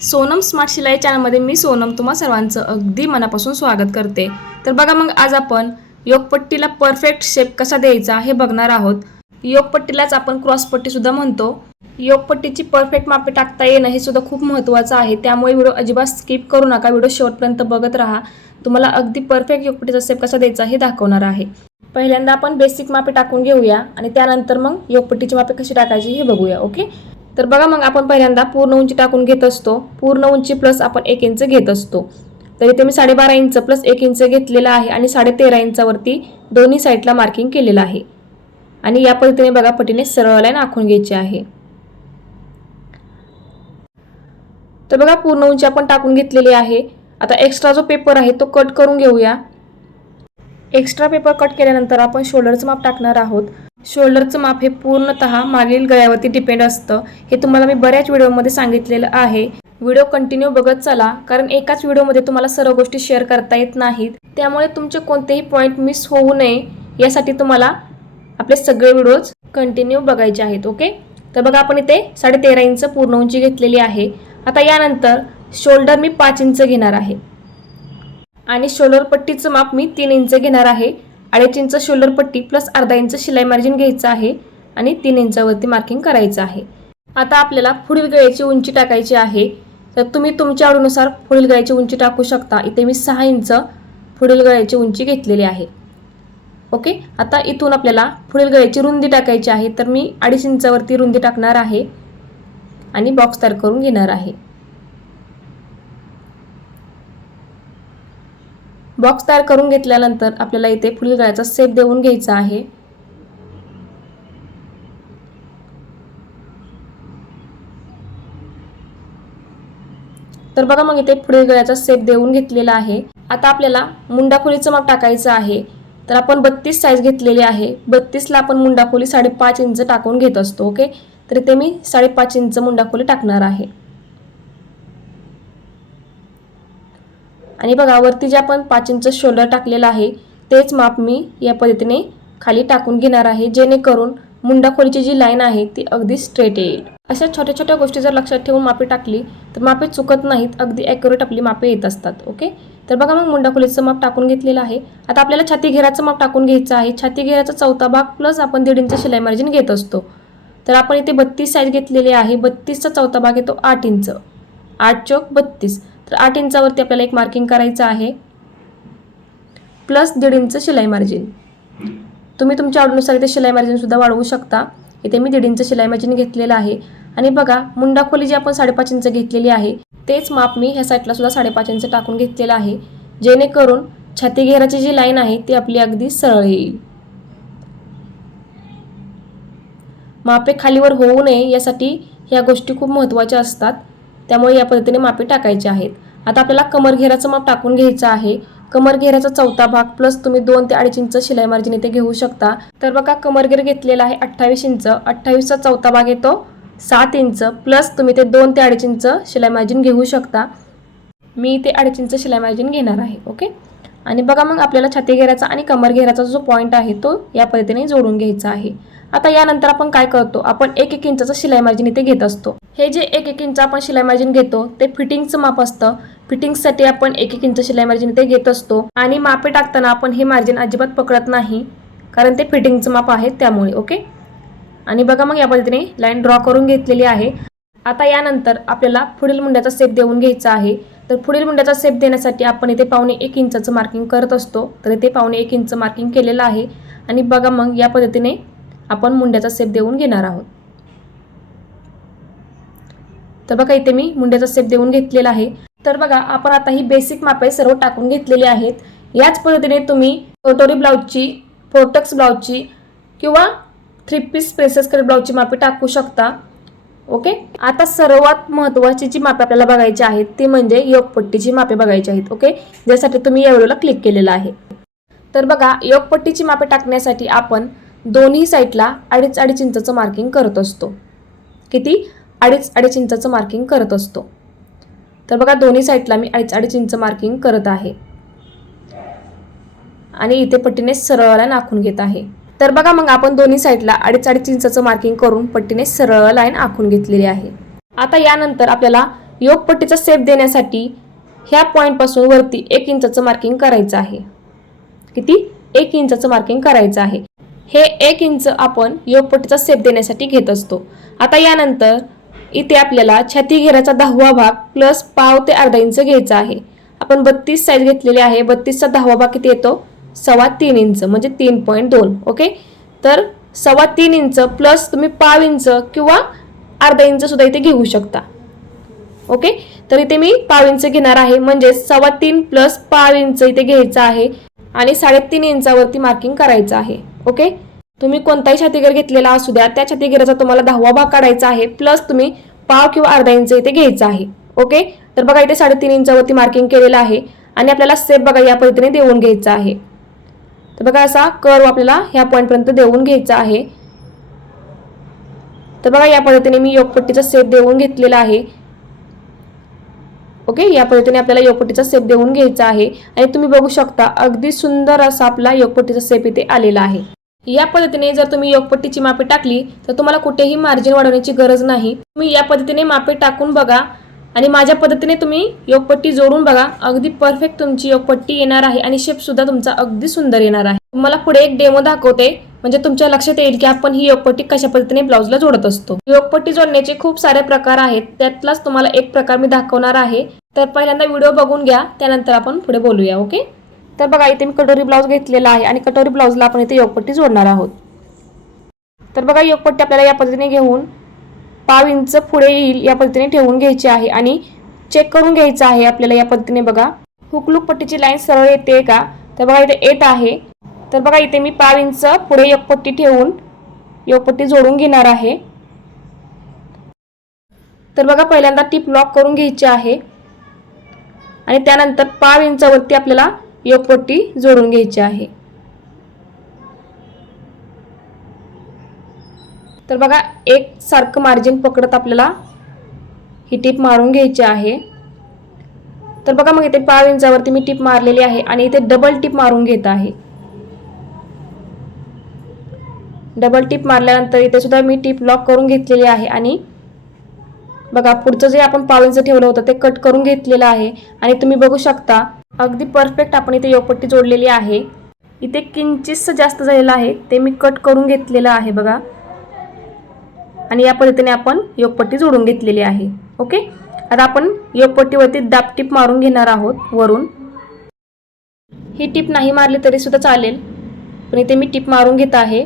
Sonam smart शिलाई चॅनलमध्ये मी सोनम तुम्हा सर्वांचं अगदी मनापासून स्वागत करते. तर बघा मग आज आपण योगपट्टीला परफेक्ट शेप कसा द्यायचा हे बघणार आहोत. योगपट्टीलाच आपण क्रॉसपट्टीसुद्धा म्हणतो. योगपट्टीची परफेक्ट मापे टाकता येणं हे सुद्धा खूप महत्त्वाचं आहे. त्यामुळे व्हिडिओ अजिबात स्किप करू नका. व्हिडिओ शेवटपर्यंत बघत राहा. तुम्हाला अगदी परफेक्ट योगपट्टीचा शेप कसा द्यायचा हे दाखवणार आहे. पहिल्यांदा आपण बेसिक मापे टाकून घेऊया आणि त्यानंतर मग योगपट्टीची मापे कशी टाकायची हे बघूया ओके तर बघा मग आपण पहिल्यांदा पूर्ण उंची टाकून घेत असतो. पूर्ण उंची प्लस आपण एक इंच घेत असतो. तर इथे मी साडेबारा इंच प्लस एक इंच घेतलेला आहे आणि साडेतेरा इंचावरती दोन्ही साईडला मार्किंग केलेलं आहे. आणि या पद्धतीने बघा पटीने सरळ लाईन आखून घ्यायची आहे. तर बघा पूर्ण उंची आपण टाकून घेतलेली आहे. आता एक्स्ट्रा जो पेपर आहे तो कट करून घेऊया. एक्स्ट्रा पेपर कट केल्यानंतर आपण शोल्डरचं माप टाकणार आहोत. शोल्डरचं माप हे पूर्णतः मागील गळ्यावरती डिपेंड असतं. हे तुम्हाला मी बऱ्याच व्हिडिओमध्ये सांगितलेलं आहे. व्हिडिओ कंटिन्यू बघत चला कारण एकाच व्हिडिओमध्ये तुम्हाला सर्व गोष्टी शेअर करता येत नाहीत. त्यामुळे तुमचे कोणतेही पॉईंट मिस होऊ नये. यासाठी तुम्हाला आपले सगळे व्हिडिओज कंटिन्यू बघायचे आहेत ओके तर बघा आपण इथे साडे तेरा इंच पूर्ण उंची घेतलेली आहे. आता यानंतर शोल्डर मी पाच इंच घेणार आहे. आणि शोल्डर पट्टीचं माप मी तीन इंच घेणार आहे. अडीच इंच शोल्डर पट्टी प्लस अर्धा इंच शिलाई मार्जिन घ्यायचं आहे आणि तीन इंचावरती मार्किंग करायचं आहे. आता आपल्याला पुढील गळ्याची उंची टाकायची आहे. तर तुम्ही तुमच्या आवडीनुसार पुढील गळ्याची उंची टाकू शकता. इथे मी सहा इंच पुढील गळ्याची उंची घेतलेली आहे. ओके आता इथून आपल्याला पुढील गळ्याची रुंदी टाकायची आहे. तर मी अडीच इंचावरती रुंदी टाकणार आहे आणि बॉक्स तयार करून घेणार आहे. बॉक्स तयार करून घेतल्यानंतर आपल्याला इथे पुढील गळ्याचा सेप देऊन घ्यायचा आहे. तर बघा मग इथे पुढील गळ्याचा सेप देऊन घेतलेला आहे. आता आपल्याला मुंडाखोलीचं माप टाकायचं आहे. तर आपण बत्तीस साईज घेतलेली आहे. बत्तीसला आपण मुंडाखोली साडेपाच इंच टाकून घेत असतो ओके तर इथे मी साडेपाच इंच मुंडाखोली टाकणार आहे. आणि बघा वरती जे आपण पाच इंच शोल्डर टाकलेलं आहे तेच माप मी या पद्धतीने खाली टाकून घेणार आहे जेणेकरून मुंडाखोलीची जी लाईन आहे ती अगदी स्ट्रेट येईल. अशा छोट्या छोट्या गोष्टी जर लक्षात ठेवून मापे टाकली तर मापे चुकत नाहीत अगदी ॲक्युरेट आपली मापे येत असतात ओके तर बघा मग मुंडाखोलीचं माप टाकून घेतलेलं आहे. आता आपल्याला छाती घेराचं माप टाकून घ्यायचं आहे. छाती घेराचा चौथा भाग प्लस आपण दीड इंच शिलाई मार्जिन घेत असतो. तर आपण इथे बत्तीस साईज घेतलेली आहे. बत्तीसचा चौथा भाग येतो आठ इंच. आठ चौक बत्तीस. तर आठ इंचावरती आपल्याला एक मार्किंग करायचं आहे. प्लस दीड इंच शिलाई मार्जिन तुम्ही तुमच्या आवडीनुसार इथे शिलाई मार्जिनसुद्धा वाढवू शकता. इथे मी दीड इंच शिलाई मार्जिन घेतलेलं आहे. आणि बघा मुंडा खोली जी आपण साडेपाच इंच घेतलेली आहे तेच माप मी ह्या साईडला सुद्धा साडेपाच इंच टाकून घेतलेलं आहे. जेणेकरून छाती घेराची जी लाईन आहे ती आपली अगदी सरळ येईल. मापे खालीवर होऊ नये यासाठी ह्या गोष्टी खूप महत्त्वाच्या असतात. त्यामुळे या पद्धतीने मापे टाकायचे आहेत. आता आपल्याला कमर घेराचं माप टाकून घ्यायचं आहे. कमर घेराचा चौथा भाग प्लस तुम्ही दोन ते अडीच इंच शिलाई मार्जिन इथे घेऊ शकता. तर बघा कमर घेर घेतलेला आहे अठ्ठावीस इंच. अठ्ठावीसचा चौथा भाग येतो सात इंच. प्लस तुम्ही ते दोन ते अडीच इंच शिलाई मार्जिन घेऊ शकता. मी इथे अडीच इंच शिलाई मार्जिन घेणार आहे ओके? आणि बघा मग आपल्याला छाती घेराचा आणि कमर घेराचा जो पॉईंट आहे तो या पद्धतीने जोडून घ्यायचा आहे. आता यानंतर आपण काय करतो? आपण एक एक इंचाचं शिलाई मार्जिन इथे घेत असतो. हे जे एक एक इंच आपण शिलाई मार्जिन घेतो ते फिटिंगचं माप असतं. फिटिंगसाठी आपण एक एक इंच शिलाई मार्जिन इथे घेत असतो. आणि मापे टाकताना आपण हे मार्जिन अजिबात पकडत नाही कारण ते फिटिंगचं माप आहे त्यामुळे ओके आणि बघा मग या पद्धतीने लाईन ड्रॉ करून घेतलेली आहे. आता यानंतर आपल्याला पुढील मुंड्याचा सेप देऊन घ्यायचा आहे. तर पुढील मुंड्याचा सेप देण्यासाठी आपण इथे पावणे एक इंचाचं मार्किंग करत असतो. तर इथे पावणे एक इंच मार्किंग केलेलं आहे. आणि बघा मग या पद्धतीने आपण मुंड्याचा सेप देऊन घेणार आहोत. तर बघा इथे मी मुंड्याचा सेप देऊन घेतलेला आहे. तर बघा आपण आता ही बेसिक मापे सर्व टाकून घेतलेली आहेत. याच पद्धतीने तुम्ही कटोरी ब्लाऊजची फोर्टक्स ब्लाऊजची किंवा थ्री पीस प्रेसेस ब्लाऊजची मापे टाकू शकता. ओके? आता सर्वात महत्त्वाची जी मापे आपल्याला बघायची आहेत ती म्हणजे योगपट्टीची मापे बघायची आहेत ओके? ज्यासाठी तुम्ही या व्हिडिओला क्लिक केलेलं आहे. तर बघा योगपट्टीची मापे टाकण्यासाठी आपण दोन्ही साईडला अडीच अडीच इंचाचं मार्किंग करत असतो. किती? अडीच अडीच इंचाचं मार्किंग करत असतो. तर बघा दोन्ही साईडला मी अडीच अडीच इंच मार्किंग करत आहे. आणि इथे पट्टीने सरळ नाखून घेत आहे. तर बघा मग आपण दोन्ही साईडला अडीच अडीच इंचाचं मार्किंग करून पट्टीने सरळ लाईन आखून घेतलेली आहे. आता यानंतर आपल्याला योगपट्टीचा सेप देण्यासाठी ह्या पॉईंटपासून वरती एक इंचाचं मार्किंग करायचं आहे. किती? एक इंचाचं मार्किंग करायचं आहे. हे एक इंच आपण योगपट्टीचा सेप देण्यासाठी घेत असतो. आता यानंतर इथे आपल्याला छाती घेराचा दहावा भाग प्लस पाव ते अर्धा इंच घ्यायचा आहे. आपण बत्तीस साईज घेतलेली आहे. बत्तीसचा दहावा भाग किती येतो? सव्वा तीन इंच म्हणजे तीन पॉईंट दोन ओके तर सव्वा तीन इंच प्लस तुम्ही पाव इंच किंवा अर्धा इंच सुद्धा इथे घेऊ शकता ओके तर इथे मी पाव इंच घेणार आहे म्हणजे सव्वा तीन प्लस पाव इंच इथे घ्यायचं आहे आणि साडेतीन इंचावरती मार्किंग करायचं आहे ओके तुम्ही कोणताही छातीगर घेतलेला असू द्या त्या छातीगिराचा तुम्हाला दहावा भाग काढायचा आहे प्लस तुम्ही पाव किंवा अर्धा इंच इथे घ्यायचा आहे ओके तर बघा इथे साडेतीन इंचावरती मार्किंग केलेलं आहे आणि आपल्याला सेप बघा या पद्धतीने देऊन घ्यायचं आहे. तर बघा असा कर्व आपल्याला ह्या पॉईंटपर्यंत देऊन घ्यायचा आहे. तर बघा या पद्धतीने मी योगपट्टीचा सेप देऊन घेतलेला आहे. ओके या पद्धतीने आपल्याला योगपट्टीचा सेप देऊन घ्यायचा आहे. आणि तुम्ही बघू शकता अगदी सुंदर असा आपला योगपट्टीचा सेप इथे आलेला आहे. या पद्धतीने जर तुम्ही योगपट्टीची मापे टाकली तर तुम्हाला कुठेही मार्जिन वाढवण्याची गरज नाही. तुम्ही या पद्धतीने मापे टाकून बघा आणि माझ्या पद्धतीने तुम्ही योगपट्टी जोडून बघा. अगदी परफेक्ट तुमची योगपट्टी येणार आहे आणि शेप सुद्धा तुमचा अगदी सुंदर येणार आहे. तुम्हाला पुढे एक डेमो दाखवते. म्हणजे तुमच्या लक्षात येईल की आपण ही योगपट्टी कशा पद्धतीने ब्लाउजला जोडत असतो. योगपट्टी जोडण्याचे खूप सारे प्रकार आहेत. त्यातलाच तुम्हाला एक प्रकार मी दाखवणार आहे. तर पहिल्यांदा व्हिडिओ बघून घ्या. त्यानंतर आपण पुढे बोलूया ओके तर बघा इथे मी कटोरी ब्लाऊज घेतलेला आहे आणि कटोरी ब्लाऊजला आपण इथे योगपट्टी जोडणार आहोत. तर बघा योगपट्टी आपल्याला या पद्धतीने घेऊन पाव इंच पुढे येईल या पद्धतीने ठेवून घ्यायची आहे आणि चेक करून घ्यायचं आहे आपल्याला या पद्धतीने बघा. हुकलूक पट्टीची लाईन सरळ येते का? तर बघा इथे येत आहे. तर बघा इथे मी पाव इंच पुढे योगपट्टी ठेवून योगपट्टी जोडून घेणार आहे. तर बघा पहिल्यांदा टीप लॉक करून घ्यायची आहे. आणि त्यानंतर पाव इंचावरती आपल्याला योगपट्टी जोडून घ्यायची आहे. तर बघा एक सारखं मार्जिन पकडत आपल्याला ही टीप मारून घ्यायची आहे. तर बघा मग इथे पाव इंचावरती मी टीप मारलेली आहे आणि इथे डबल टीप मारून घेत आहे. डबल टीप मारल्यानंतर इथे सुद्धा मी टीप लॉक करून घेतलेली आहे आणि बघा पुढचं जे आपण पाव इंच ठेवलं होतं ते कट करून घेतलेलं आहे. आणि तुम्ही बघू शकता अगदी परफेक्ट आपण इथे योगपट्टी जोडलेली आहे. इथे किंचितसं जास्त झालेलं आहे ते मी कट करून घेतलेलं आहे बघा. आणि या पद्धतीने आपण योगपट्टी जोडून घेतलेली आहे. ओके? आता आपण योगपट्टीवरती दाब टीप मारून घेणार आहोत वरून. ही टीप नाही मारली तरी सुद्धा चालेल पण इथे मी टीप मारून घेत आहे.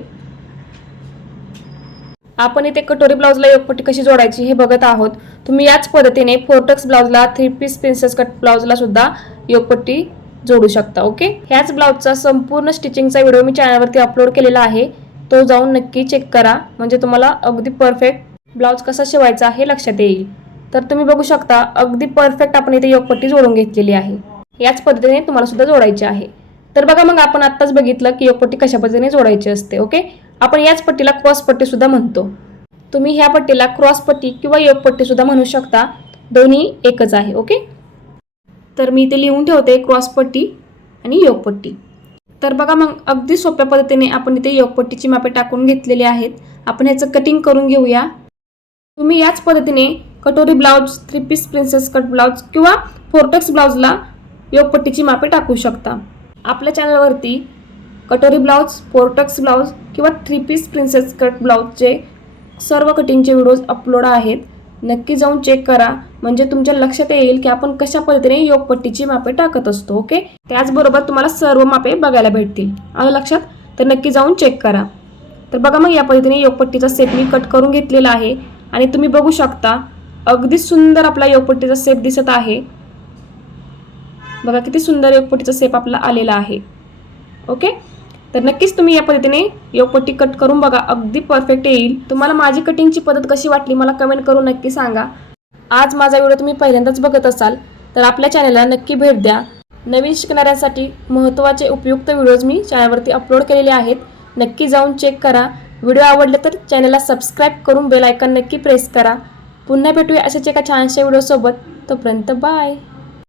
आपण इथे कटोरी ब्लाऊजला योगपट्टी कशी जोडायची हे बघत आहोत. तुम्ही याच पद्धतीने फोर्टक्स ब्लाऊजला थ्री पीस प्रिन्सेस कट ब्लाऊजला सुद्धा योगपट्टी जोडू शकता. ओके? ह्याच ब्लाऊजचा संपूर्ण स्टिचिंगचा व्हिडिओ मी चॅनलवरती अपलोड केलेला आहे. तो जाऊन नक्की चेक करा. म्हणजे तुम्हाला अगदी परफेक्ट ब्लाऊज कसा शिवायचा हे लक्षात येईल. तर तुम्ही बघू शकता अगदी परफेक्ट आपण इथे योगपट्टी जोडून घेतलेली आहे. याच पद्धतीने तुम्हाला सुद्धा जोडायची आहे. तर बघा मग आपण आत्ताच बघितलं की योगपट्टी कशा पद्धतीने जोडायची असते ओके? आपण याच पट्टीला क्रॉस पट्टी सुद्धा म्हणतो. तुम्ही ह्या पट्टीला क्रॉस पट्टी किंवा योगपट्टी सुद्धा म्हणू शकता. दोन्ही एकच आहे ओके? तर मी इथे लिहून ठेवते क्रॉस पट्टी आणि योगपट्टी. तर बघा मग अगदी सोप्या पद्धतीने आपण इथे योगपट्टीची मापे टाकून घेतलेली आहेत. आपण ह्याचं कटिंग करून घेऊया. तुम्ही याच पद्धतीने कटोरी blouse three piece princess cut blouse किंवा फोर्टेक्स ब्लाऊजला योगपट्टीची मापे टाकू शकता. आपल्या चॅनलवरती कटोरी ब्लाऊज फोर्टक्स ब्लाऊज किंवा थ्री पीस प्रिन्सेस कट ब्लाऊजचे सर्व कटिंगचे व्हिडिओज अपलोड आहेत. नक्की जाऊन चेक करा. म्हणजे तुमच्या लक्षात येईल की आपण कशा पद्धतीने योगपट्टीची मापे टाकत असतो ओके? त्याचबरोबर तुम्हाला सर्व मापे बघायला भेटतील. आलं लक्षात? तर नक्की जाऊन चेक करा. तर बघा मग या पद्धतीने योगपट्टीचा सेप मी कट करून घेतलेला आहे. आणि तुम्ही बघू शकता अगदी सुंदर आपला योगपट्टीचा सेप दिसत आहे. बघा किती सुंदर योगपट्टीचा सेप आपला आलेला आहे. ओके? तर नक्कीच तुम्ही या पद्धतीने योगपट्टी कट करून बघा. अगदी परफेक्ट येईल. तुम्हाला माझी कटिंगची पद्धत कशी वाटली मला कमेंट करून नक्की सांगा. आज माझा व्हिडिओ तुम्ही पहिल्यांदाच बघत असाल तर आपल्या चॅनलला नक्की भेट द्या. नवीन शिकणाऱ्यांसाठी महत्त्वाचे उपयुक्त व्हिडिओज मी चॅनलवरती अपलोड केलेले आहेत. नक्की जाऊन चेक करा. व्हिडिओ आवडले तर चॅनलला सबस्क्राईब करून बेल आयकॉन नक्की प्रेस करा. पुन्हा भेटूया अशाच एका छानशा व्हिडिओसोबत. तोपर्यंत बाय